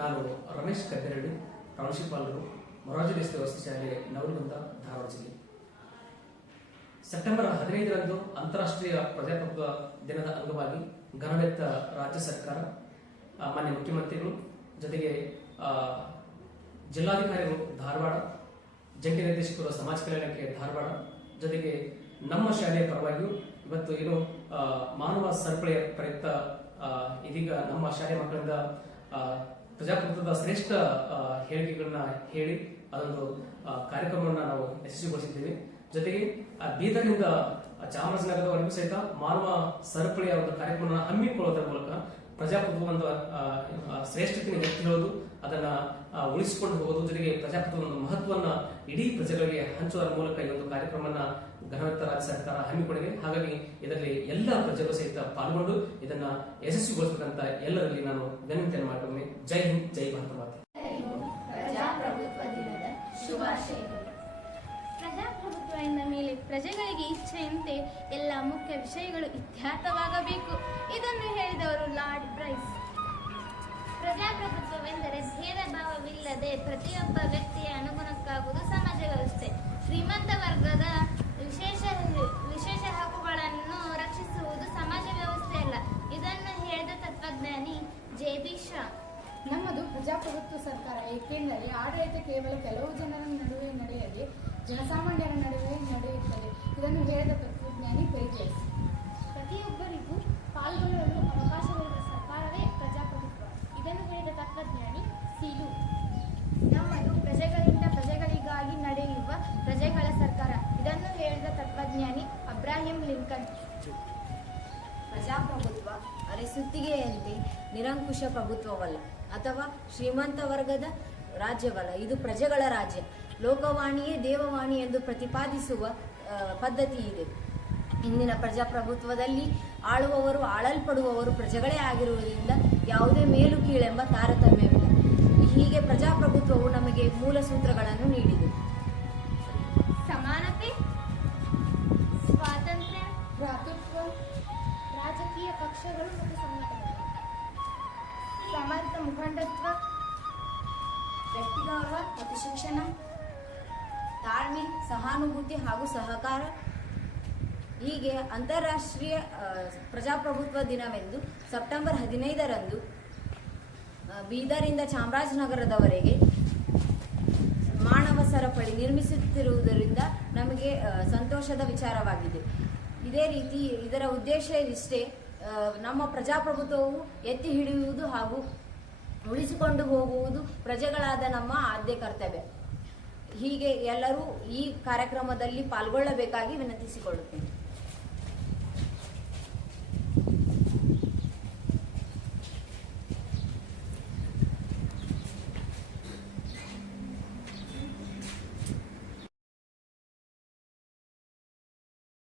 ನಾನು ರಮೇಶ್ ಕದ್ದೆರಡಿ, ಪ್ರಾಂಶುಪಾಲರು, ಮೊರಾರ್ಜಿ ದೇಸಾಯಿ ವಸತಿ ಶಾಲೆ, ನವಲಗುಂದ, ಧಾರವಾಡ ಜಿಲ್ಲೆ. ಸೆಪ್ಟೆಂಬರ್ 15ರಂದು ಅಂತಾರಾಷ್ಟ್ರೀಯ ಪ್ರಜಾಪ್ರಭುತ್ವ ದಿನದ ಅಂಗವಾಗಿ ಘನವೆತ್ತ ರಾಜ್ಯ ಸರ್ಕಾರ, ಮಾನ್ಯ ಮುಖ್ಯಮಂತ್ರಿಗಳು ಜೊತೆಗೆ ಜಿಲ್ಲಾಧಿಕಾರಿಗಳು ಧಾರವಾಡ, ಜಂಟಿ ನಿರ್ದೇಶಕರು ಸಮಾಜ ಕಲ್ಯಾಣಕ್ಕೆ ಧಾರವಾಡ, ಜೊತೆಗೆ ನಮ್ಮ ಶಾಲೆಯ ಪರವಾಗಿಯೂ ಇವತ್ತು ಏನು ಮಾನವ ಸರಪಳಿಯ ಪ್ರಯುಕ್ತ ಇದೀಗ ನಮ್ಮ ಶಾಲೆಯ ಮಕ್ಕಳಿಂದ ಪ್ರಜಾಪ್ರಭುತ್ವದ ಶ್ರೇಷ್ಠ ಹೇಳಿಕೆಗಳನ್ನ ಹೇಳಿ ಅದೊಂದು ಕಾರ್ಯಕ್ರಮವನ್ನು ನಾವು ಯಶಸ್ವಿಗೊಳಿಸಿದ್ದೇವೆ. ಜೊತೆಗೆ ಬೀದರ್ನಿಂದ ಚಾಮರಾಜನಗರದವರೆಗೂ ಸಹಿತ ಮಾನವ ಸರಪಳಿಯ ಒಂದು ಕಾರ್ಯಕ್ರಮವನ್ನು ಹಮ್ಮಿಕೊಳ್ಳುವುದರ ಮೂಲಕ ಪ್ರಜಾಪ್ರಭುತ್ವದ ಶ್ರೇಷ್ಠತೆಯನ್ನು ಎತ್ತಿರೋದು, ಅದನ್ನ ಉಳಿಸಿಕೊಂಡು ಹೋಗೋದು, ಜೊತೆಗೆ ಪ್ರಜಾಪ್ರಭುತ್ವದ ಮಹತ್ವವನ್ನು ಇಡೀ ಪ್ರಜೆಗಳಿಗೆ ಹಂಚುವುದರ ಮೂಲಕ ಈ ಒಂದು ಕಾರ್ಯಕ್ರಮವನ್ನು ಘನವೆತ್ತ ರಾಜ್ಯ ಸರ್ಕಾರ ಹಮ್ಮಿಕೊಂಡಿದೆ. ಹಾಗಾಗಿ ಇದರಲ್ಲಿ ಎಲ್ಲ ಪ್ರಜೆಗಳು ಸಹಿತ ಪಾಲ್ಗೊಂಡು ಇದನ್ನ ಯಶಸ್ವಿಗೊಳಿಸಬೇಕಂತ ಎಲ್ಲರಲ್ಲಿ ನಾನು ವಿನಂತಿಯನ್ನು ಮಾಡಿದ್ದೇನೆ. ಜೈ ಹಿಂದ್, ಜೈ ಭಾರತ ಮಾತೆ. ಪ್ರಜಾಪ್ರಭುತ್ವ ದಿನದ ಶುಭಾಶಯಗಳು. ಪ್ರಜಾಪ್ರಭುತ್ವ ಎಂದ ಮೇಲೆ ಪ್ರಜೆಗಳಿಗೆ ಇಚ್ಛೆಯಂತೆ ಎಲ್ಲ ಮುಖ್ಯ ವಿಷಯಗಳು ಇತ್ಯರ್ಥವಾಗಬೇಕು. ಇದನ್ನು ಹೇಳಿದವರು ಲಾರ್ಡ್ ಬ್ರೈಸ್. ಪ್ರಜಾಪ್ರಭುತ್ವವೆಂದರೆ ಭೇದ ಭಾವವಿಲ್ಲದೆ ಪ್ರತಿಯೊಬ್ಬ ವ್ಯಕ್ತಿಯ ಅನುಗುಣಕ್ಕಾಗುವುದು ಸಮಾಜ ವ್ಯವಸ್ಥೆ. ಶ್ರೀಮಂತ ವರ್ಗದ ವಿಶೇಷ ಹಕ್ಕುಗಳನ್ನು ರಕ್ಷಿಸುವುದು ಸಮಾಜ ವ್ಯವಸ್ಥೆ ಅಲ್ಲ. ಇದನ್ನು ಹೇಳಿದ ತತ್ವಜ್ಞಾನಿ ಜೆ.ಬಿ. ಶಾ. ನಮ್ಮದು ಪ್ರಜಾಪ್ರಭುತ್ವ ಸರ್ಕಾರ, ಏಕೆಂದರೆ ಆಡಳಿತ ಕೇವಲ ಕೆಲವು ಜನರ ನಡುವೆ ನಡೆಯದೆ ಜನಸಾಮಾನ್ಯರ ನಡುವೆ ನಡೆಯುತ್ತದೆ. ಇದನ್ನು ಹೇಳಿದ ತತ್ವಜ್ಞಾನಿ ಪೇಜೆಸ್. ಪ್ರತಿಯೊಬ್ಬರಿಗೂ ಪಾಲ್ಗೊಳ್ಳಲು ಅವಕಾಶವಿರುವ ಸರ್ಕಾರವೇ ಪ್ರಜಾಪ್ರಭುತ್ವ. ಇದನ್ನು ಹೇಳಿದ ತತ್ವಜ್ಞಾನಿ ಸೀಲು. ನಮ್ಮದು ಪ್ರಜೆಗಳಿಂದ ಪ್ರಜೆಗಳಿಗಾಗಿ ನಡೆಯುವ ಪ್ರಜೆಗಳ ಸರ್ಕಾರ. ಇದನ್ನು ಹೇಳಿದ ತತ್ವಜ್ಞಾನಿ ಅಬ್ರಾಹಿಂ ಲಿಂಕನ್. ಪ್ರಜಾಪ್ರಭುತ್ವ ಅರೆಸುತ್ತಿಗೆಯಂತೆ ನಿರಂಕುಶ ಪ್ರಭುತ್ವವಲ್ಲ ಅಥವಾ ಶ್ರೀಮಂತ ವರ್ಗದ ರಾಜ್ಯವಲ್ಲ. ಇದು ಪ್ರಜೆಗಳ ರಾಜ್ಯ. ಲೋಕವಾಣಿಯೇ ದೇವವಾಣಿ ಎಂದು ಪ್ರತಿಪಾದಿಸುವ ಪದ್ಧತಿ ಇದೆ. ಇಂದಿನ ಪ್ರಜಾಪ್ರಭುತ್ವದಲ್ಲಿ ಆಳುವವರು ಆಳಲ್ಪಡುವವರು ಪ್ರಜೆಗಳೇ ಆಗಿರುವುದರಿಂದ ಯಾವುದೇ ಮೇಲು ಕೀಳೆಂಬ ತಾರತಮ್ಯವಿಲ್ಲ. ಹೀಗೆ ಪ್ರಜಾಪ್ರಭುತ್ವವು ನಮಗೆ ಮೂಲ ಸೂತ್ರಗಳನ್ನು ನೀಡಿದೆ. ಸಮಾನತೆ, ಸ್ವಾತಂತ್ರ್ಯ, ಭ್ರಾತೃತ್ವ, ರಾಜಕೀಯ ಪಕ್ಷಗಳು ಮತ್ತು ಸಂಘಟನೆಗಳು, ಸಮರ್ಥ ಮುಖಂಡತ್ವ, ವ್ಯಕ್ತಿಗೌರವ ಮತ್ತು ಶಿಕ್ಷಣ, ತಾಳ್ಮೆ, ಸಹಾನುಭೂತಿ ಹಾಗೂ ಸಹಕಾರ. ಹೀಗೆ ಅಂತಾರಾಷ್ಟ್ರೀಯ ಪ್ರಜಾಪ್ರಭುತ್ವ ದಿನವೆಂದು ಸೆಪ್ಟೆಂಬರ್ 15ರಂದು ಬೀದರಿಂದ ಚಾಮರಾಜನಗರದವರೆಗೆ ಮಾನವ ಸರಪಳಿ ನಿರ್ಮಿಸುತ್ತಿರುವುದರಿಂದ ನಮಗೆ ಸಂತೋಷದ ವಿಚಾರವಾಗಿದೆ. ಇದೇ ರೀತಿ ಇದರ ಉದ್ದೇಶವಿಷ್ಟೇ, ನಮ್ಮ ಪ್ರಜಾಪ್ರಭುತ್ವವು ಎತ್ತಿ ಹಿಡಿಯುವುದು ಹಾಗೂ ಉಳಿಸಿಕೊಂಡು ಹೋಗುವುದು ಪ್ರಜೆಗಳಾದ ನಮ್ಮ ಆದ್ಯ ಕರ್ತವ್ಯ. ಹೀಗೆ ಎಲ್ಲರೂ ಈ ಕಾರ್ಯಕ್ರಮದಲ್ಲಿ ಪಾಲ್ಗೊಳ್ಳಬೇಕಾಗಿ ವಿನಂತಿಸಿಕೊಳ್ಳುತ್ತೇನೆ.